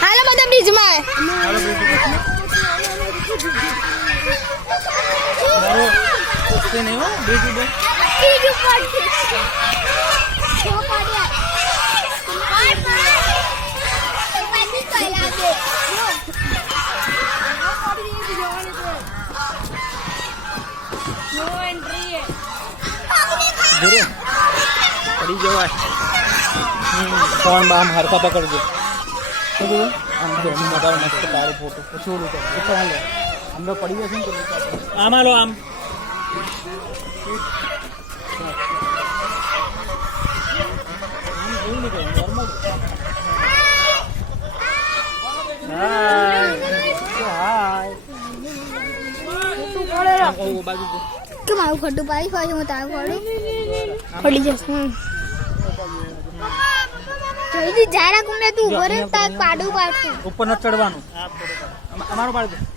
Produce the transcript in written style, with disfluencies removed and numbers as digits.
હાલો બધા બ્રિજમાં પડી જવાય ફોન આમ હરખા પકડજો આમ જો મોબાઈલ મસ્ત તારો ફોટો પછી ઓલું કરો એ તો હાલે આમ પડી જશે ને આમ હાલો આમ કેમ આવું ખોટું પાડી હોય હું તારું ખોડું પડી જશે જોઈ જારા કુંડે તું ઉભો રે તાર પાડું પાડતું ઉપર ન ચડવાનું અમારો પાડ દે